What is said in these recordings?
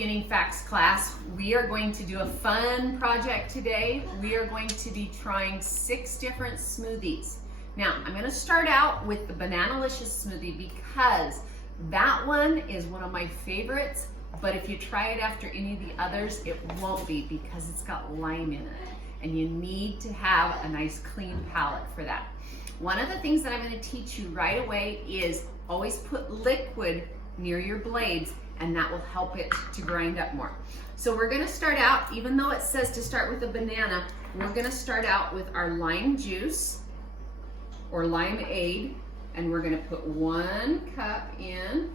beginning FACS class. We are going to do a fun project today. We are going to be trying 6 different smoothies. Now, I'm going to start out with the Bananalicious smoothie because that one is one of my favorites, but if you try it after any of the others, it won't be because it's got lime in it, and you need to have a nice clean palate for that. One of the things that I'm going to teach you right away is always put liquid near your blades, and that will help it to grind up more. So we're going to start out, even though it says to start with a banana, we're going to start out with our lime juice or limeade, and we're going to put 1 cup in.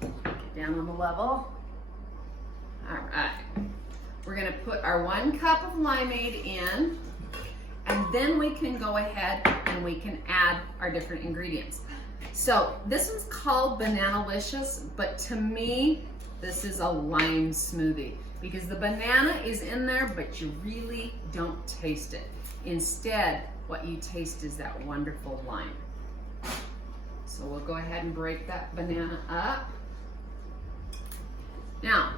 Get down on the level. All right. We're going to put our 1 cup of limeade in, and then we can go ahead and we can add our different ingredients. So this one's called Bananalicious, but to me, this is a lime smoothie because the banana is in there, but you really don't taste it. Instead, what you taste is that wonderful lime. So we'll go ahead and break that banana up. Now,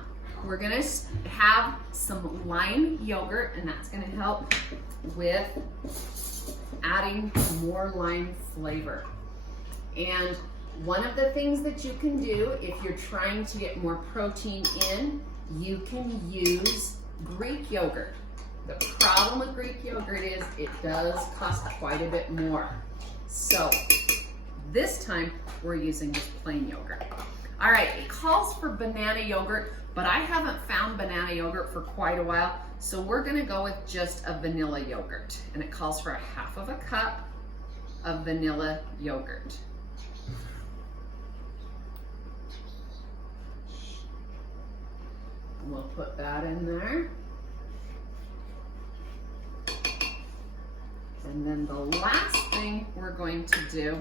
we're gonna have some lime yogurt, and that's gonna help with adding more lime flavor. And one of the things that you can do if you're trying to get more protein in, you can use Greek yogurt. The problem with Greek yogurt is it does cost quite a bit more. So this time we're using just plain yogurt. All right, it calls for banana yogurt, but I haven't found banana yogurt for quite a while, so we're gonna go with just a vanilla yogurt. And it calls for 1/2 cup of vanilla yogurt. We'll put that in there. And then the last thing we're going to do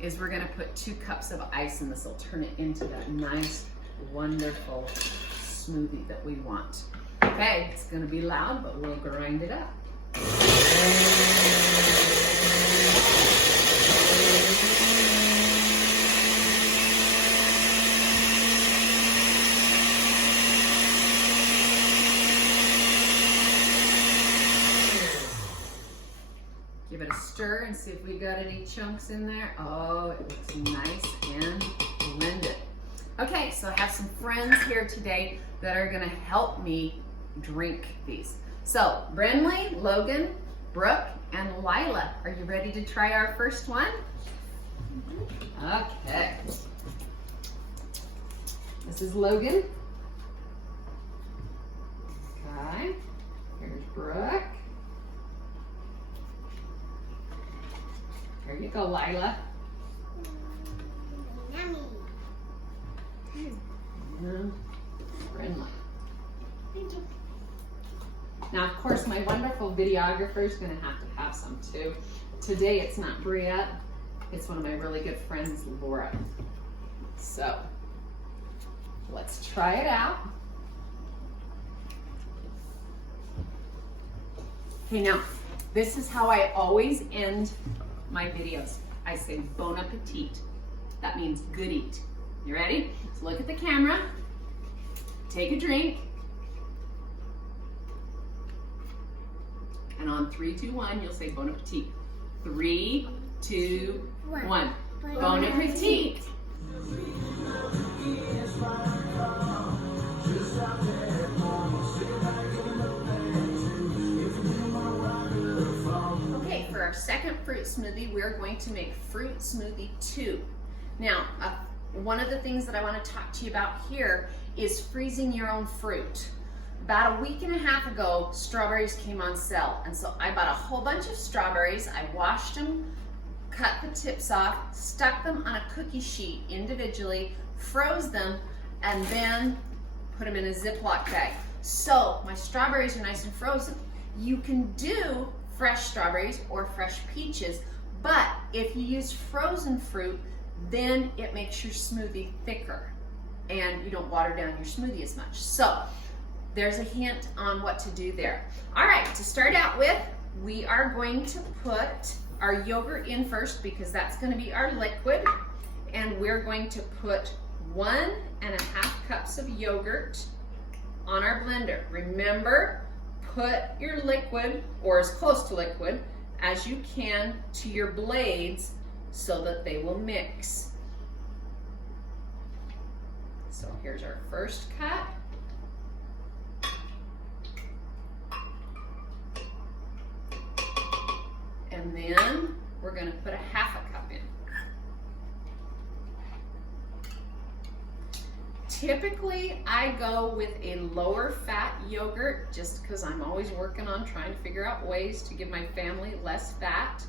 is we're gonna put 2 cups of ice, and this will turn it into that nice, wonderful smoothie that we want. Okay, it's gonna be loud, but we'll grind it up. Give it a stir and see if we got any chunks in there. Oh, it looks nice and blended. Okay, so I have some friends here today that are gonna help me drink these. So, Brenley, Logan, Brooke, and Lila, are you ready to try our first one? Okay. This is Logan. Okay, here's Brooke. Here you go, Lila. Yummy. Friendly. Now, of course, my wonderful videographer is going to have some too. Today, it's not Bria. It's one of my really good friends, Laura. So, let's try it out. Okay, now, this is how I always end my videos. I say bon appetit. That means good eat. You ready? So look at the camera, take a drink, and on 3, 2, 1, you'll say bon appetit. 3, 2, 1. Bon appetit. Okay, for our second fruit smoothie, we're going to make fruit smoothie 2. Now, one of the things that I want to talk to you about here is freezing your own fruit. About 1.5 weeks ago, strawberries came on sale, and so I bought a whole bunch of strawberries. I washed them, cut the tips off, stuck them on a cookie sheet individually, froze them, and then put them in a Ziploc bag. So my strawberries are nice and frozen. You can do fresh strawberries or fresh peaches, but if you use frozen fruit, then it makes your smoothie thicker and you don't water down your smoothie as much. So there's a hint on what to do there. All right, to start out with, we are going to put our yogurt in first because that's going to be our liquid, and we're going to put 1.5 cups of yogurt on our blender. Remember, put your liquid, or as close to liquid as you can, to your blades so that they will mix. So here's our first cup. And then we're going to put 1/2 cup in. Typically, I go with a lower fat yogurt just because I'm always working on trying to figure out ways to give my family less fat.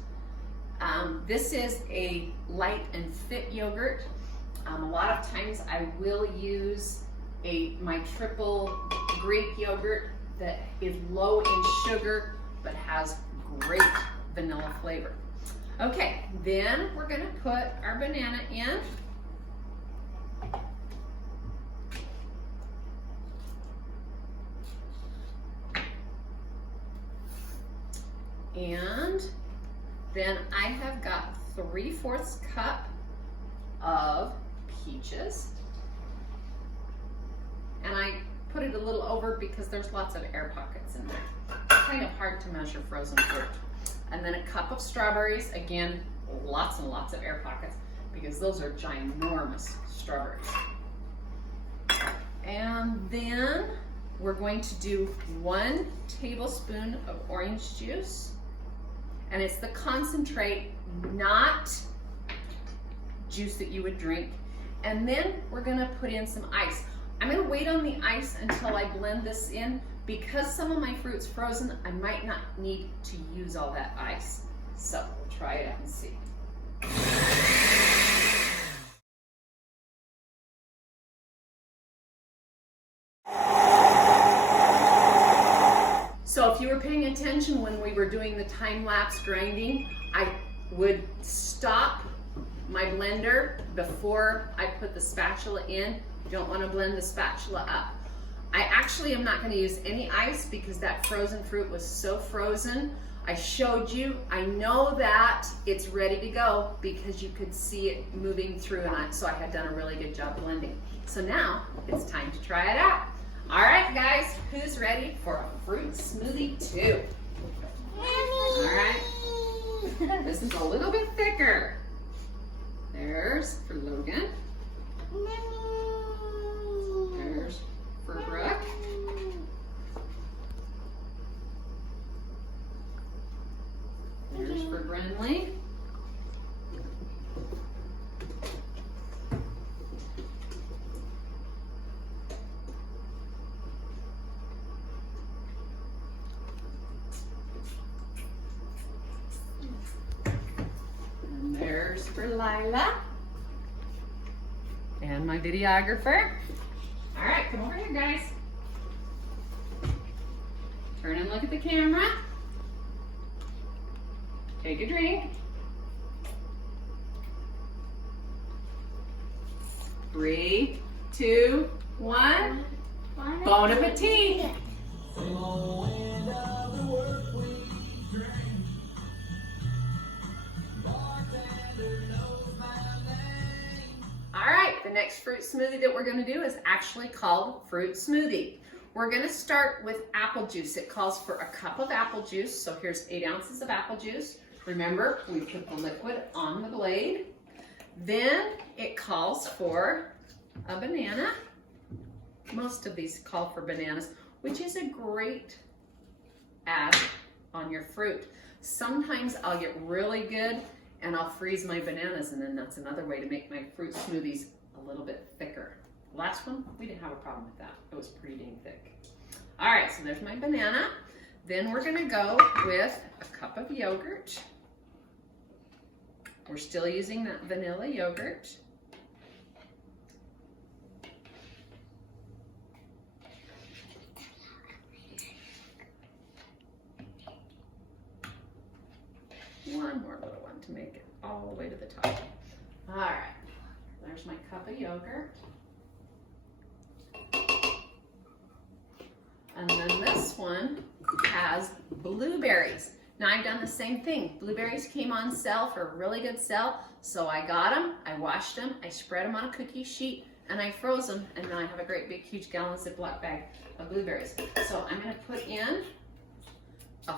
This is a light and fit yogurt. A lot of times I will use my triple Greek yogurt that is low in sugar but has great vanilla flavor. Okay, then we're going to put our banana in. And then I have got 3/4 cup of peaches. And I put it a little over because there's lots of air pockets in there. It's kind of hard to measure frozen fruit. And then 1 cup of strawberries. Again, lots and lots of air pockets because those are ginormous strawberries. And then we're going to do 1 tablespoon of orange juice. And it's the concentrate, not juice that you would drink. And then we're gonna put in some ice. I'm gonna wait on the ice until I blend this in. Because some of my fruit's frozen, I might not need to use all that ice. So we'll try it out and see. So if you were paying attention when we were doing the time-lapse grinding, I would stop my blender before I put the spatula in. You don't want to blend the spatula up. I actually am not going to use any ice because that frozen fruit was so frozen. I showed you. I know that it's ready to go because you could see it moving through, and so I had done a really good job blending. So now it's time to try it out. All right, guys, who's ready for a fruit smoothie 2? All right, this is a little bit thicker. There's for Logan. There's for Brooke. There's for Brenly. And there's for Lila. And my videographer. All right, come over here, guys. Turn and look at the camera. Take a drink. 3, 2, 1. Bon appetit. All right, the next fruit smoothie that we're going to do is actually called fruit smoothie. We're going to start with apple juice. It calls for 1 cup of apple juice. So here's 8 ounces of apple juice. Remember, we put the liquid on the blade. Then it calls for a banana. Most of these call for bananas, which is a great add on your fruit. Sometimes I'll get really good and I'll freeze my bananas, and then that's another way to make my fruit smoothies a little bit thicker. Last one, we didn't have a problem with that. It was pretty dang thick. All right, so there's my banana. Then we're gonna go with 1 cup of yogurt. We're still using that vanilla yogurt. One more little one to make it all the way to the top. All right, there's my cup of yogurt. And then this one has blueberries. Now I've done the same thing. Blueberries came on sale for a really good sale, so I got them, I washed them, I spread them on a cookie sheet, and I froze them, and now I have a great big huge gallon Ziploc bag of blueberries. So I'm gonna put in a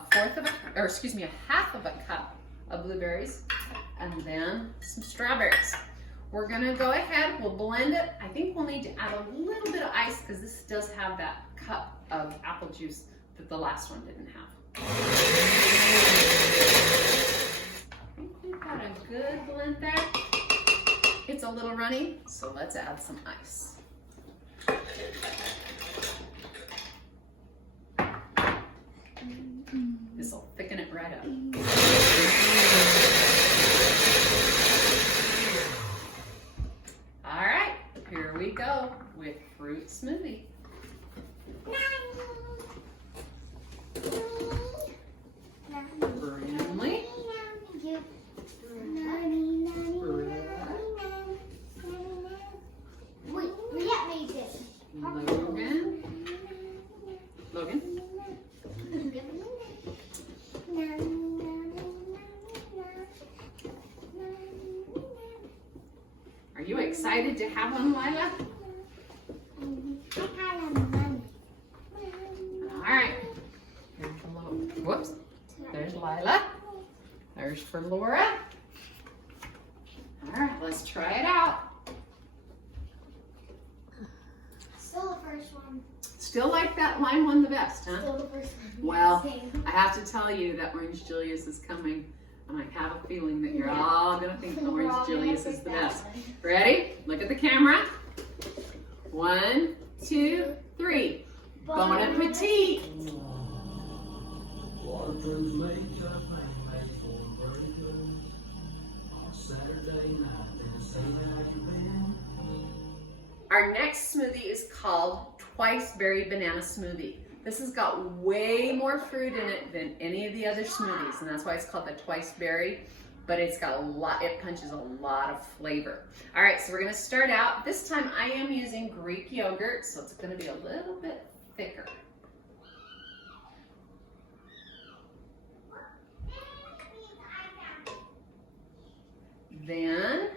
half of a cup of blueberries, and then some strawberries. We're gonna go ahead, we'll blend it. I think we'll need to add a little bit of ice because this does have that cup of apple juice that the last one didn't have. I think we've got a good blend there. It's a little runny, so let's add some ice. This will thicken it right up. All right, here we go with fruit smoothie. Brinley. Wait, Leah made this. Logan. Are you excited to have one, Lila? All right. Here's whoops. There's Lila. There's for Laura. All right, let's try it out. Still the first one. Still like that lime one the best, huh? Still the first one. Well, I have to tell you that Orange Julius is coming, and I have a feeling that you're all going to think the Orange Julius is the best. Ready? Look at the camera. 1, 2, 3. Bon appetit! Our next smoothie is called Twice Berry Banana Smoothie. This has got way more fruit in it than any of the other smoothies, and that's why it's called the Twice Berry, but it's got it punches a lot of flavor. All right, so we're gonna start out. This time I am using Greek yogurt, so it's gonna be a little bit thicker. Then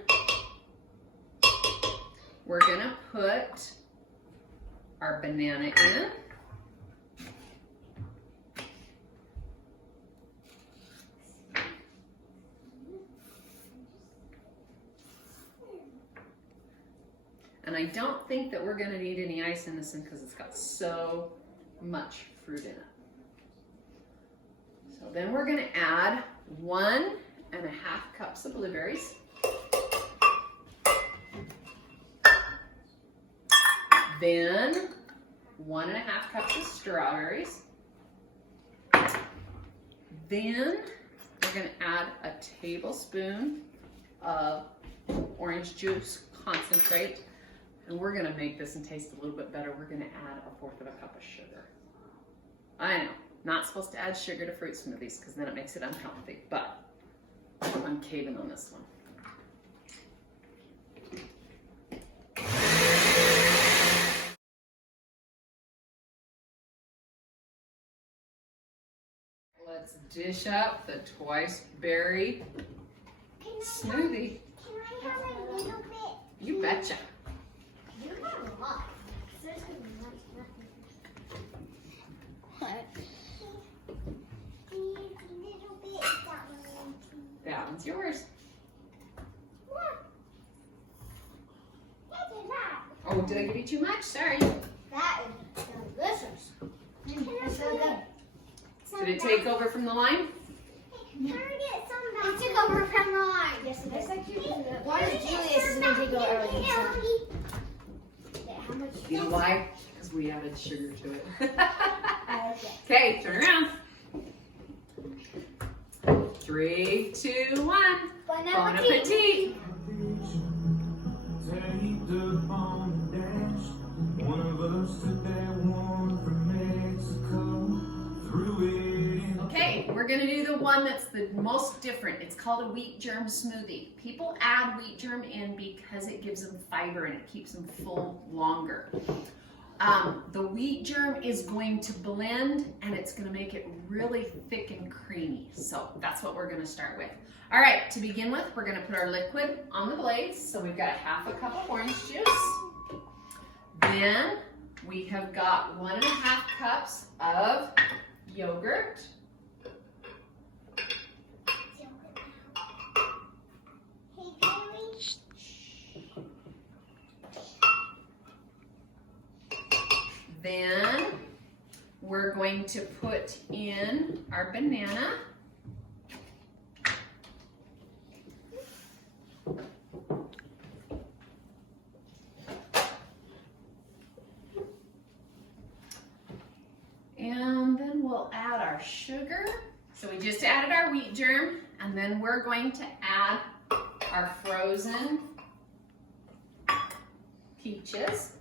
we're gonna put our banana in. And I don't think that we're gonna need any ice in this one because it's got so much fruit in it. So then we're gonna add 1.5 cups of blueberries. Then 1.5 cups of strawberries. Then we're gonna add a tablespoon of orange juice concentrate. And we're gonna make this and taste a little bit better. We're gonna add 1/4 cup of sugar. I know, not supposed to add sugar to fruit smoothies because then it makes it unhealthy, but I'm caving on this one. Let's dish up the Twice Berry smoothie. Can I have a little bit? You betcha. You have a lot. There's gonna be nothing. What? A little bit. That one's yours. Oh, did I give you too much? Sorry. That is delicious. It's so good. Did it take over from the lime? Can I get some back? It took over from the line. Yes, it is. One of Julius is going to take over early. How much? You know why? Because we added sugar to it. Okay. Okay, turn around. 3, 2, 1. Bon Bon appetit. Okay, we're gonna do the one that's the most different. It's called a wheat germ smoothie. People add wheat germ in because it gives them fiber and it keeps them full longer. The wheat germ is going to blend and it's gonna make it really thick and creamy. So that's what we're gonna start with. All right, to begin with, we're gonna put our liquid on the blades. So we've got 1/2 cup of orange juice. Then we have got 1.5 cups of yogurt. Then we're going to put in our banana. And then we'll add our sugar. So we just added our wheat germ, and then we're going to add our frozen peaches.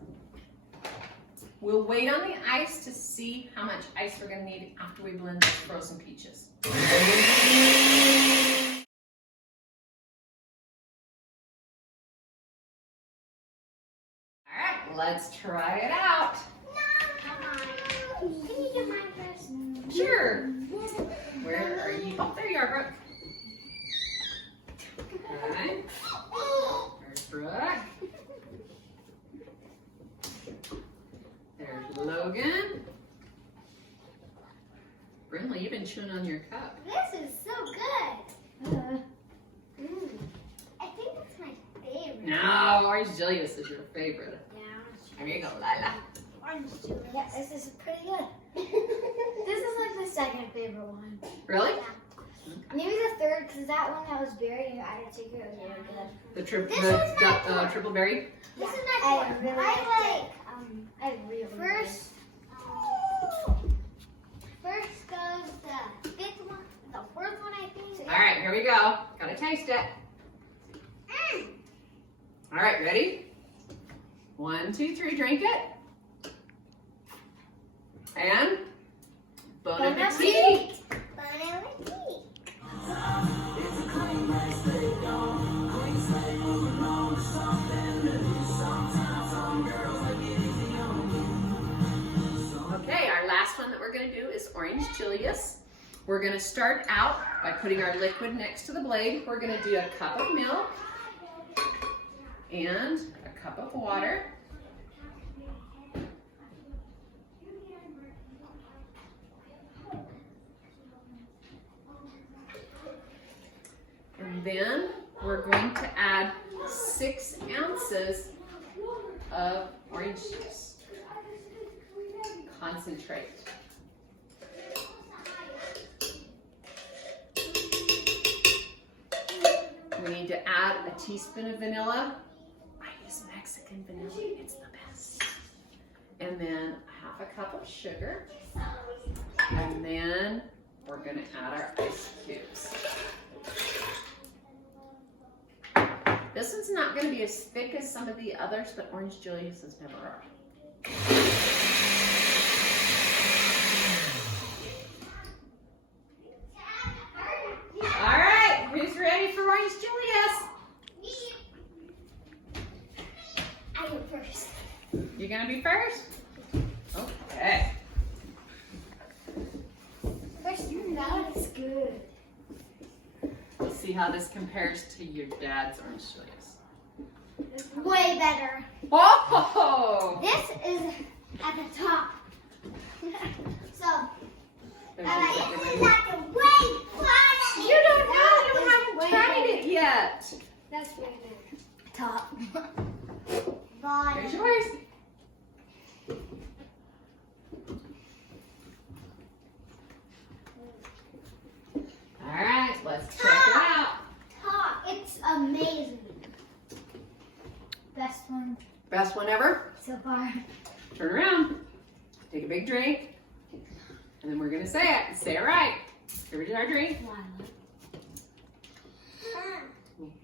We'll wait on the ice to see how much ice we're going to need after we blend those frozen peaches. All right, let's try it out. Can you do mine first? Sure. Where are you? Oh, there you are, Brooke. Okay. There's Brooke. There's Logan. Brinley, you've been chewing on your cup. This is so good. I think that's my favorite. No, orange Julius is your favorite. Yeah. Here you go, Lila. Orange Julius. Yeah, this is pretty good. This is like the second favorite one. Really? Yeah. Maybe the third, because that one that was berry, I didn't think it was really good. The triple berry? This is my favorite. I really first goes the fifth one, the fourth one, I think. All right, here we go. Gotta taste it. All right, ready? 1, 2, 3, drink it. And bon appetit. Bon appetit. Okay, our last one that we're going to do is orange Julius. We're going to start out by putting our liquid next to the blade. We're going to do a cup of milk and a cup of water. And then we're going to add 6 ounces of orange juice. Concentrate. We need to add a teaspoon of vanilla. I use Mexican vanilla, it's the best. And then 1/2 cup of sugar. And then we're gonna add our ice cubes. This one's not gonna be as thick as some of the others, but orange Julius's never are. All right, who's ready for orange Julius? I go first. You're gonna be first? Okay. First, that is good. Let's see how this compares to your dad's orange Julius. Way better. Whoa! This is at the top. So, There's this is your- at the way bottom. You don't know, you haven't tried it yet. That's way better. Top. Bottom. Here's yours. All right, let's check it out. Top. It's amazing. Best one Best one ever? so far. Turn around. Take a big drink. And then we're going to say it. Say it right. Here's our drink.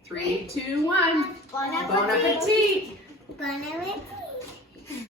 3, 2, 1. Bon Bon appetit. Bon appetit.